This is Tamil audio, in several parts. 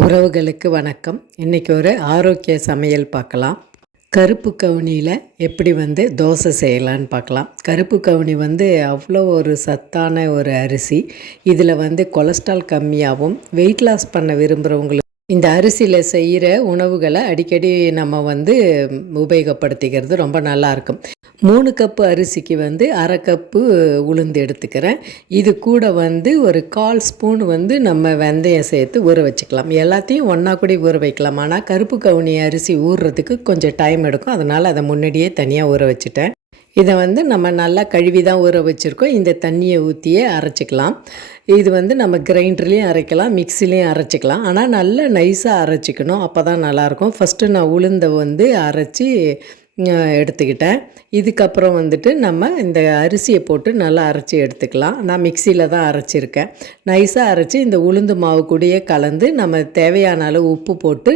உறவுகளுக்கு வணக்கம். இன்றைக்கி ஒரு ஆரோக்கிய சமையல் பார்க்கலாம். கருப்பு கவுனியில் எப்படி வந்து தோசை செய்யலான்னு பார்க்கலாம். கருப்பு கவுனி வந்து அவ்வளோ ஒரு சத்தான ஒரு அரிசி. இதில் வந்து கொலஸ்ட்ரால் கம்மியாகவும் வெயிட் லாஸ் பண்ண விரும்புகிறவங்களுக்கு இந்த அரிசியில் செய்கிற உணவுகளை அடிக்கடி நம்ம வந்து உபயோகப்படுத்திக்கிறது ரொம்ப நல்லாயிருக்கும் மூணு கப்பு அரிசிக்கு வந்து அரை கப்பு உளுந்து எடுத்துக்கிறேன். இது கூட வந்து ஒரு கால் ஸ்பூன் வந்து நம்ம வெந்தயம் சேர்த்து ஊற வச்சுக்கலாம். எல்லாத்தையும் ஒன்றா கூட ஊற வைக்கலாம். ஆனால் கருப்பு கவுனி அரிசி ஊறுறதுக்கு கொஞ்சம் டைம் எடுக்கும். அதனால் அதை முன்னாடியே தனியாக ஊற வச்சுட்டேன். இதை வந்து நம்ம நல்லா கழுவி தான் ஊற வச்சுருக்கோம். இந்த தண்ணியை ஊற்றியே அரைச்சிக்கலாம். இது வந்து நம்ம கிரைண்டர்லேயும் அரைக்கலாம் மிக்சிலையும் அரைச்சிக்கலாம். ஆனால் நல்லா நைஸாக அரைச்சிக்கணும். அப்போ தான் நல்லாயிருக்கும் ஃபஸ்ட்டு நான் உளுந்தை வந்து அரைச்சி எடுத்துக்கிட்டேன். இதுக்கப்புறம் வந்துட்டு நம்ம இந்த அரிசியை போட்டு நல்லா அரைச்சி எடுத்துக்கலாம். நான் மிக்சியில் தான் அரைச்சிருக்கேன். நைஸாக அரைச்சி இந்த உளுந்து மாவு கூடயே கலந்து நம்ம தேவையான அளவு உப்பு போட்டு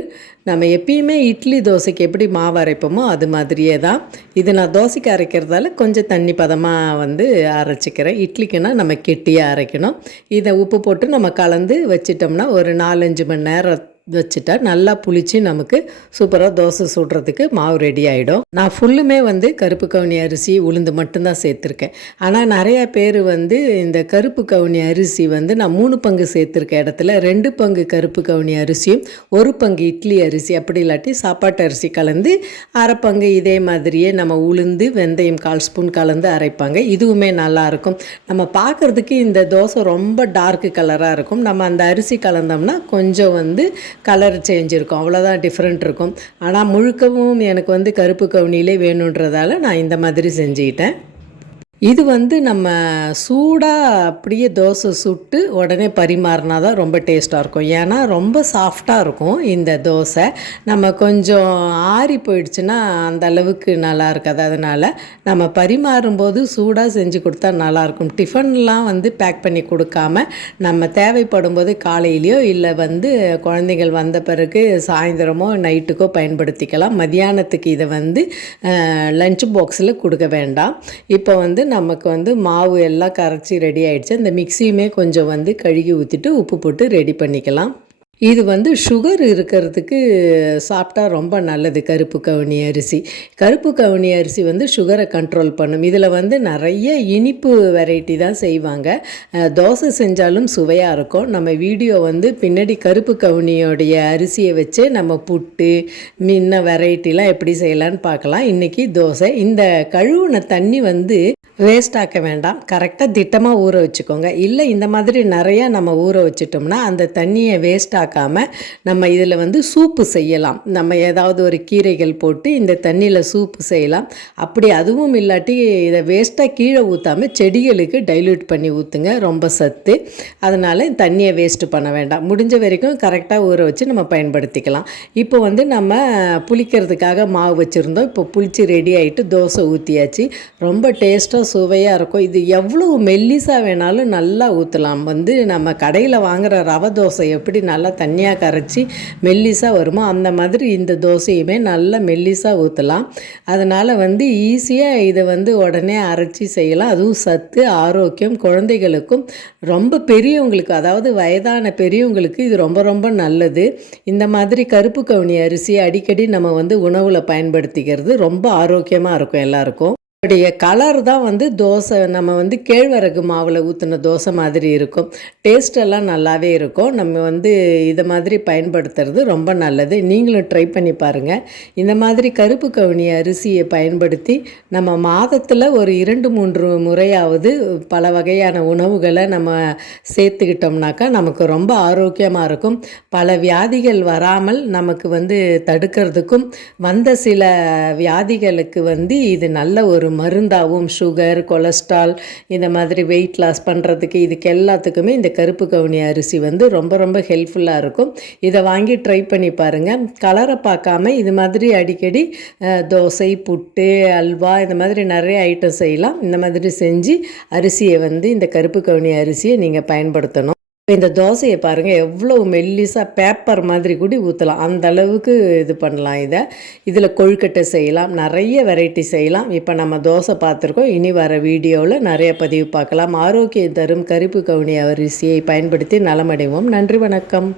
நம்ம எப்பயுமே இட்லி தோசைக்கு எப்படி மாவு அரைப்போமோ அது மாதிரியே தான். இது நான் தோசைக்கு அரைக்கிறதால கொஞ்சம் தண்ணி பதமாக வந்து அரைச்சிக்கிறேன். இட்லிக்குன்னா நம்ம கெட்டியாக அரைக்கணும். இதை உப்பு போட்டு நம்ம கலந்து வச்சிட்டோம்னா ஒரு நாலஞ்சு மணி நேரம் வச்சுட்டா நல்லா புளிச்சு நமக்கு சூப்பராக தோசை சுடுறதுக்கு மாவு ரெடி ஆகிடும் நான் ஃபுல்லுமே வந்து கருப்பு கவுனி அரிசி உளுந்து மட்டும்தான் சேர்த்துருக்கேன். ஆனால் நிறையா பேர் வந்து இந்த கருப்பு கவுனி அரிசி வந்து நான் மூணு பங்கு சேர்த்துருக்க இடத்துல ரெண்டு பங்கு கருப்பு கவுனி அரிசியும் ஒரு பங்கு இட்லி அரிசி அப்படி இல்லாட்டி சாப்பாட்டு அரிசி கலந்து அரை பங்கு இதே மாதிரியே நம்ம உளுந்து வெந்தயம் கால் ஸ்பூன் கலந்து அரைப்பாங்க. இதுவுமே நல்லாயிருக்கும் நம்ம பார்க்குறதுக்கு இந்த தோசை ரொம்ப டார்க் கலராக இருக்கும். நம்ம அந்த அரிசி கலந்தோம்னா கொஞ்சம் வந்து கலர் சேஞ்ச் இருக்கும். அவ்வளோதான் டிஃப்ரெண்ட் இருக்கும். ஆனால் முழுக்கவும் எனக்கு வந்து கருப்பு கவுனிலே வேணுன்றதால நான் இந்த மாதிரி செஞ்சுக்கிட்டேன். இது வந்து நம்ம சூடாக அப்படியே தோசை சுட்டு உடனே பரிமாறினா தான் ரொம்ப டேஸ்ட்டாக இருக்கும். ஏன்னா ரொம்ப சாஃப்டாக இருக்கும் இந்த தோசை. நம்ம கொஞ்சம் ஆறி போயிடுச்சுன்னா அந்த அளவுக்கு நல்லா இருக்காது. அதனால் நம்ம பரிமாறும்போது சூடாக செஞ்சு கொடுத்தா நல்லாயிருக்கும் டிஃபன்லாம் வந்து பேக் பண்ணி கொடுக்காம நம்ம தேவைப்படும் போது காலையிலையோ இல்லை வந்து குழந்தைகள் வந்த பிறகு சாயந்தரமோ நைட்டுக்கோ பயன்படுத்திக்கலாம். மதியானத்துக்கு இதை வந்து லஞ்ச் பாக்ஸில் கொடுக்க வேண்டாம். இப்போ வந்து நமக்கு வந்து மாவு எல்லாம் கரைச்சி ரெடி ஆகிடுச்சு அந்த மிக்சியுமே கொஞ்சம் வந்து கழுகி ஊற்றிட்டு உப்பு போட்டு ரெடி பண்ணிக்கலாம். இது வந்து சுகர் இருக்கிறதுக்கு சாப்பிட்டா ரொம்ப நல்லது கருப்பு கவுனி அரிசி. கருப்பு கவுனி அரிசி வந்து சுகரை கண்ட்ரோல் பண்ணும். இதில் வந்து நிறைய இனிப்பு வெரைட்டி தான் செய்வாங்க. தோசை செஞ்சாலும் சுவையாக இருக்கும். நம்ம வீடியோ வந்து பின்னாடி கருப்பு கவுனியோடைய அரிசியை வச்சு நம்ம புட்டு இன்ன வெரைட்டிலாம் எப்படி செய்யலான்னு பார்க்கலாம். இன்றைக்கி தோசை. இந்த கழுவுன தண்ணி வந்து வேஸ்ட் ஆக்க வேண்டாம். கரெக்டாக திட்டமாக ஊற வச்சுக்கோங்க. இல்லை இந்த மாதிரி நிறையா நம்ம ஊற வச்சிட்டோம்னா அந்த தண்ணியை வேஸ்ட் ஆக்காமல் நம்ம இதில் வந்து சூப்பு செய்யலாம். நம்ம ஏதாவது ஒரு கீரைகள் போட்டு இந்த தண்ணியில் சூப்பு செய்யலாம். அப்படி அதுவும் இல்லாட்டி இதை வேஸ்ட்டாக கீழே ஊற்றாமல் செடிகளுக்கு டைல்யூட் பண்ணி ஊற்றுங்க ரொம்ப சத்து. அதனால் தண்ணியை வேஸ்ட்டு பண்ண வேண்டாம். முடிஞ்ச வரைக்கும் கரெக்டாக ஊற வச்சு நம்ம பயன்படுத்திக்கலாம். இப்போ வந்து நம்ம புளிக்கிறதுக்காக மாவு வச்சுருந்தோம். இப்போ புளிச்சு ரெடி ஆகிட்டு தோசை ஊற்றியாச்சு ரொம்ப டேஸ்ட்டாக சுவையாக இருக்கும். இது எவ்வளோ மெல்லிசாக வேணாலும் நல்லா ஊற்றலாம் வந்து நம்ம கடையில் வாங்குகிற ரவை தோசை எப்படி நல்லா தண்ணியாக கரைச்சி மெல்லிசாக வருமோ அந்த மாதிரி இந்த தோசையுமே நல்லா மெல்லிசாக ஊற்றலாம் அதனால் வந்து ஈஸியாக இதை வந்து உடனே அரைச்சி செய்யலாம். அதுவும் சத்து ஆரோக்கியம் குழந்தைகளுக்கும் ரொம்ப பெரியவங்களுக்கு அதாவது வயதான பெரியவங்களுக்கு இது ரொம்ப ரொம்ப நல்லது. இந்த மாதிரி கருப்பு கவுனி அரிசி அடிக்கடி நம்ம வந்து உணவில் பயன்படுத்திக்கிறது ரொம்ப ஆரோக்கியமாக இருக்கும் எல்லாருக்கும். உடைய கலர் தான் வந்து தோசை. நம்ம வந்து கேழ்வரகு மாவில் ஊற்றின தோசை மாதிரி இருக்கும். டேஸ்டெல்லாம் நல்லாவே இருக்கும். நம்ம வந்து இதை மாதிரி பயன்படுத்துறது ரொம்ப நல்லது. நீங்களும் ட்ரை பண்ணி பாருங்கள் இந்த மாதிரி கருப்பு கவுனி அரிசியை பயன்படுத்தி நம்ம மாதத்தில் ஒரு இரண்டு மூன்று முறையாவது பல வகையான உணவுகளை நம்ம சேர்த்துக்கிட்டோம்னாக்கா நமக்கு ரொம்ப ஆரோக்கியமாக இருக்கும். பல வியாதிகள் வராமல் நமக்கு வந்து தடுக்கிறதுக்கும் வந்த சில வியாதிகளுக்கு வந்து இது நல்ல ஒரு ஒரு மருந்தாகவும் சுகர் கொலஸ்ட்ரால் இந்த மாதிரி வெயிட் லாஸ் பண்ணுறதுக்கு இதுக்கு எல்லாத்துக்குமே இந்த கருப்பு கவுனி அரிசி வந்து ரொம்ப ரொம்ப ஹெல்ப்ஃபுல்லாக இருக்கும். இதை வாங்கி ட்ரை பண்ணி பாருங்கள் கலரை பார்க்காம இது மாதிரி அடிக்கடி தோசை புட்டு அல்வா இந்த மாதிரி நிறைய ஐட்டம் செய்யலாம். இந்த மாதிரி செஞ்சு அரிசியை வந்து இந்த கருப்பு கவுனி அரிசியை நீங்கள் பயன்படுத்தணும். இப்போ இந்த தோசையை பாருங்கள் எவ்வளோ மெல்லிசாக பேப்பர் மாதிரி கூட ஊற்றலாம் அந்த அளவுக்கு இது பண்ணலாம் இதை. இதில் கொழுக்கட்டை செய்யலாம் நிறைய வெரைட்டி செய்யலாம். இப்போ நம்ம தோசை பார்த்துருக்கோம். இனி வர வீடியோவில் நிறைய பதிவு பார்க்கலாம். ஆரோக்கியம் தரும் கருப்பு கவுனி அரிசியை பயன்படுத்தி நலமடைவோம். நன்றி வணக்கம்.